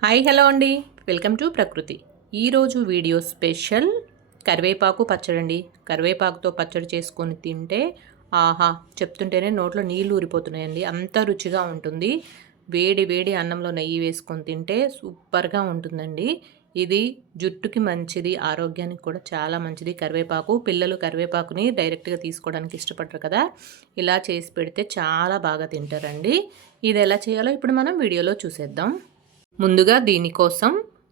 Hi hello అండి. Welcome to Prakruthi. ఈరోజు video special కరివేపాకు పచ్చడి అండి. కరివేపాకుతో పచ్చడి చేసుకొని తింటే ఆహా చెప్తుంటేనే నోట్లో నీళ్ళు ఊరిపోతున్నాయండి. అంత రుచిగా ఉంటుంది. వేడి వేడి అన్నంలో నెయ్యి వేసుకొని తింటే సూపర్గా ఉంటుందండి. ఇది జుట్టుకి మంచిది ఆరోగ్యానికి కూడా చాలా మంచిది. కరివేపాకు పిల్లలు కరివేపాకుని డైరెక్ట్గా తీసుకోవడానికి ఇష్టపడరు కదా. ఇలా చేసి పెడితే చాలా బాగా తింటారండి. ఇది ఎలా చేయాలో ఇప్పుడు మనం వీడియోలో చూసేద్దాం. ముందుగా దీనికోసం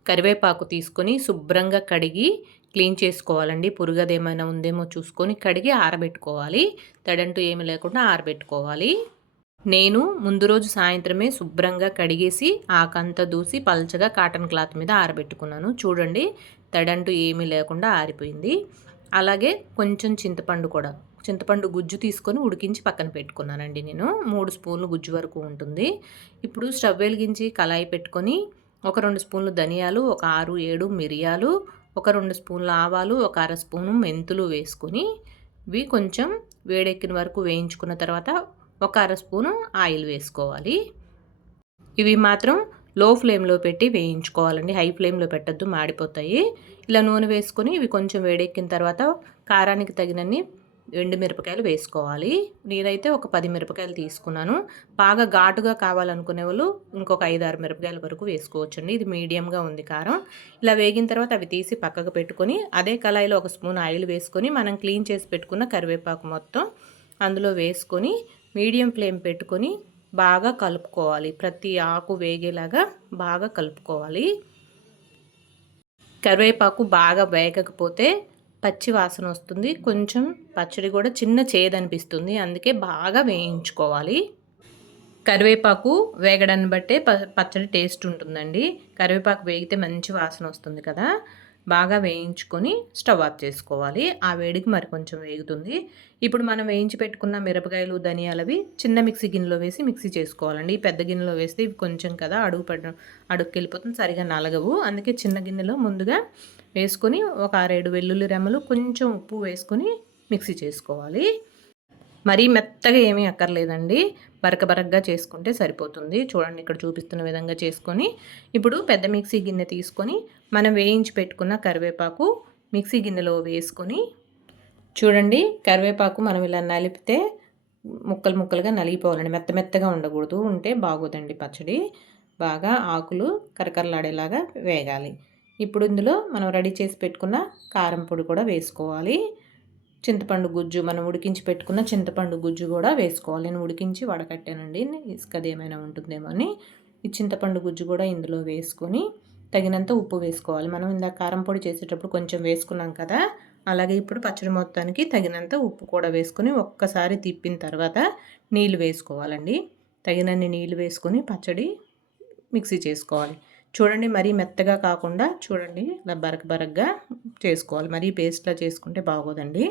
కరివేపాకు తీసుకొని శుభ్రంగా కడిగి క్లీన్ చేసుకోవాలండి. పురుగది ఏమైనా ఉందేమో చూసుకొని కడిగి ఆరబెట్టుకోవాలి. తడంటూ ఏమి లేకుండా ఆరబెట్టుకోవాలి. నేను ముందు రోజు సాయంత్రమే శుభ్రంగా కడిగేసి ఆకంతా దూసి పల్చగా కాటన్ క్లాత్ మీద ఆరబెట్టుకున్నాను. చూడండి తడంటూ ఏమీ లేకుండా ఆరిపోయింది. అలాగే కొంచెం చింతపండు కూడా. చింతపండు గుజ్జు తీసుకొని ఉడికించి పక్కన పెట్టుకున్నానండి నేను. మూడు స్పూన్లు గుజ్జు వరకు ఉంటుంది. ఇప్పుడు స్టవ్ వెలిగించి కళాయి పెట్టుకొని ఒక రెండు స్పూన్లు ధనియాలు ఒక ఆరు ఏడు మిరియాలు ఒక రెండు స్పూన్ల ఆవాలు ఒక అర స్పూను మెంతులు వేసుకొని ఇవి కొంచెం వేడెక్కిన వరకు వేయించుకున్న తర్వాత ఒక అర స్పూను ఆయిల్ వేసుకోవాలి. ఇవి మాత్రం లో ఫ్లేమ్లో పెట్టి వేయించుకోవాలండి. హై ఫ్లేమ్లో పెట్టద్దు మాడిపోతాయి. ఇలా నూనె వేసుకొని ఇవి కొంచెం వేడెక్కిన తర్వాత కారానికి తగినన్ని మిరపకాయలు వేసుకోవాలి. నేనైతే ఒక పది మిరపకాయలు తీసుకున్నాను. బాగా ఘాటుగా కావాలనుకునే వాళ్ళు ఇంకొక ఐదు ఆరు మిరపకాయల వరకు వేసుకోవచ్చండి. ఇది మీడియంగా ఉంది కారం. ఇలా వేగిన తర్వాత అవి తీసి పక్కకు పెట్టుకొని అదే కళాయిలో ఒక స్పూన్ ఆయిల్ వేసుకొని మనం క్లీన్ చేసి పెట్టుకున్న కరివేపాకు మొత్తం అందులో వేసుకొని మీడియం ఫ్లేమ్ పెట్టుకొని బాగా కలుపుకోవాలి. ప్రతి ఆకు వేగేలాగా బాగా కలుపుకోవాలి. కరివేపాకు బాగా వేగకపోతే పచ్చి వాసన వస్తుంది. కొంచెం పచ్చడి కూడా చిన్న చేదనిపిస్తుంది. అందుకే బాగా వేయించుకోవాలి. కరివేపాకు వేగడాన్ని బట్టే పచ్చడి టేస్ట్ ఉంటుందండి. కరివేపాకు వేగితే మంచి వాసన వస్తుంది కదా. బాగా వేయించుకొని స్టవ్ ఆఫ్ చేసుకోవాలి. ఆ వేడికి మరి కొంచెం వేగుతుంది. ఇప్పుడు మనం వేయించి పెట్టుకున్న మిరపకాయలు ధనియాలవి చిన్న మిక్సీ గిన్నెలో వేసి మిక్సీ చేసుకోవాలండి. పెద్ద గిన్నెలో వేస్తే ఇవి కొంచెం కదా అడుగు పడ అడుగుకి వెళ్ళిపోతుంది సరిగా నలగవు. అందుకే చిన్న గిన్నెలో ముందుగా వేసుకొని ఒక ఆరేడు వెల్లుల్లి రెమ్మలు కొంచెం ఉప్పు వేసుకొని మిక్సీ చేసుకోవాలి. మరీ మెత్తగా ఏమీ అక్కర్లేదండి. బరక బరకగా చేసుకుంటే సరిపోతుంది. చూడండి ఇక్కడ చూపిస్తున్న విధంగా చేసుకొని ఇప్పుడు పెద్ద మిక్సీ గిన్నె తీసుకొని మనం వేయించి పెట్టుకున్న కరివేపాకు మిక్సీ గిన్నెలో వేసుకొని చూడండి కరివేపాకు మనం ఇలా నలిపితే ముక్కలు ముక్కలుగా నలిగిపోవాలండి. మెత్త మెత్తగా ఉండకూడదు. ఉంటే బాగోదండి పచ్చడి. బాగా ఆకులు కరకరలాడేలాగా వేగాలి. ఇప్పుడు ఇందులో మనం రెడీ చేసి పెట్టుకున్న కారం పొడి కూడా వేసుకోవాలి. చింతపండు గుజ్జు మనం ఉడికించి పెట్టుకున్న చింతపండు గుజ్జు కూడా వేసుకోవాలి. నేను ఉడికించి వడకట్టానండి. ఇసుకది ఏమైనా ఉంటుందేమో అని. ఈ చింతపండు గుజ్జు కూడా ఇందులో వేసుకొని తగినంత ఉప్పు వేసుకోవాలి. మనం ఇందాక కారం పొడి చేసేటప్పుడు కొంచెం వేసుకున్నాం కదా అలాగే ఇప్పుడు పచ్చడి మొత్తానికి తగినంత ఉప్పు కూడా వేసుకొని ఒక్కసారి తిప్పిన తర్వాత నీళ్ళు వేసుకోవాలండి. తగినన్ని నీళ్ళు వేసుకొని పచ్చడి మిక్సీ చేసుకోవాలి. చూడండి మరీ మెత్తగా కాకుండా చూడండి ఇలా బరక బరకగా చేసుకోవాలి. మరీ పేస్ట్లా చేసుకుంటే బాగోదండి.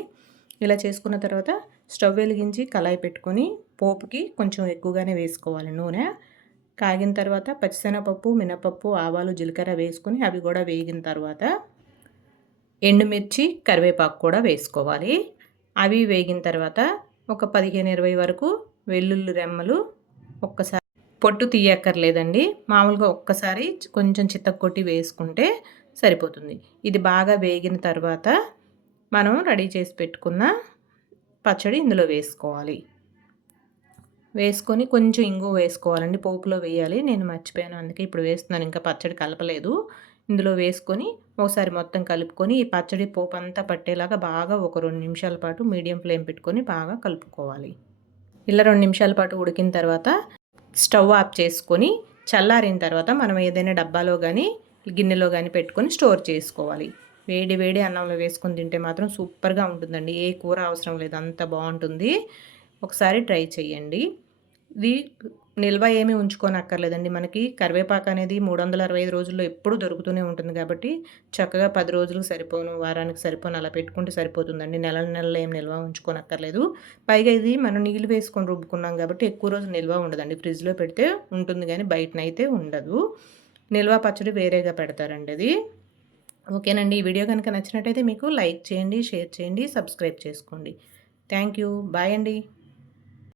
ఇలా చేసుకున్న తర్వాత స్టవ్ వెలిగించి కళాయి పెట్టుకొని పోపుకి కొంచెం ఎక్కువగానే వేసుకోవాలి నూనె. కాగిన తర్వాత పచ్చిశనగపప్పు మినపప్పు ఆవాలు జీలకర్ర వేసుకొని అవి కూడా వేగిన తర్వాత ఎండుమిర్చి కరివేపాకు కూడా వేసుకోవాలి. అవి వేగిన తర్వాత ఒక పదిహేను ఇరవై వరకు వెల్లుల్లి రెమ్మలు ఒక్కసారి పొట్టు తీయక్కర్లేదండి. మామూలుగా ఒక్కసారి కొంచెం చిత్తకొట్టి వేసుకుంటే సరిపోతుంది. ఇది బాగా వేగిన తర్వాత మనం రెడీ చేసి పెట్టుకున్న పచ్చడి ఇందులో వేసుకోవాలి. వేసుకొని కొంచెం ఇంగు వేసుకోవాలండి. పోపులో వేయాలి. నేను మర్చిపోయాను. అందుకే ఇప్పుడు వేస్తున్నాను. ఇంకా పచ్చడి కలపలేదు. ఇందులో వేసుకొని ఒకసారి మొత్తం కలుపుకొని ఈ పచ్చడి పోపు అంతా పట్టేలాగా బాగా ఒక రెండు నిమిషాల పాటు మీడియం ఫ్లేమ్ పెట్టుకొని బాగా కలుపుకోవాలి. ఇలా రెండు నిమిషాల పాటు ఉడికిన తర్వాత స్టవ్ ఆఫ్ చేసుకొని చల్లారిన తర్వాత మనం ఏదైనా డబ్బాలో కానీ గిన్నెలో కానీ పెట్టుకొని స్టోర్ చేసుకోవాలి. వేడి వేడి అన్నంలో వేసుకొని తింటే మాత్రం సూపర్గా ఉంటుందండి. ఏ కూర అవసరం లేదు అంత బాగుంటుంది. ఒకసారి ట్రై చేయండి ఇది నిల్వ ఏమీ ఉంచుకొని అక్కర్లేదండి మనకి కరివేపాకు అనేది మూడు వందల అరవై ఐదు రోజుల్లో ఎప్పుడు దొరుకుతూనే ఉంటుంది కాబట్టి చక్కగా పది రోజులు సరిపోను వారానికి సరిపోను అలా పెట్టుకుంటే సరిపోతుందండి. నెల నెలలు ఏం నిల్వ ఉంచుకొని అక్కర్లేదు పైగా ఇది మనం నీళ్ళు వేసుకొని రుబ్బుకున్నాం కాబట్టి ఎక్కువ రోజు నిల్వ ఉండదండి. ఫ్రిడ్జ్లో పెడితే ఉంటుంది కానీ బయటనైతే ఉండదు. నిల్వ పచ్చడి వేరేగా పెడతారండి అది. ఓకేనండి. ఈ వీడియో కనుక నచ్చినట్టయితే మీకు లైక్ చేయండి షేర్ చేయండి సబ్స్క్రైబ్ చేసుకోండి. Thank you. బాయ్ అండి.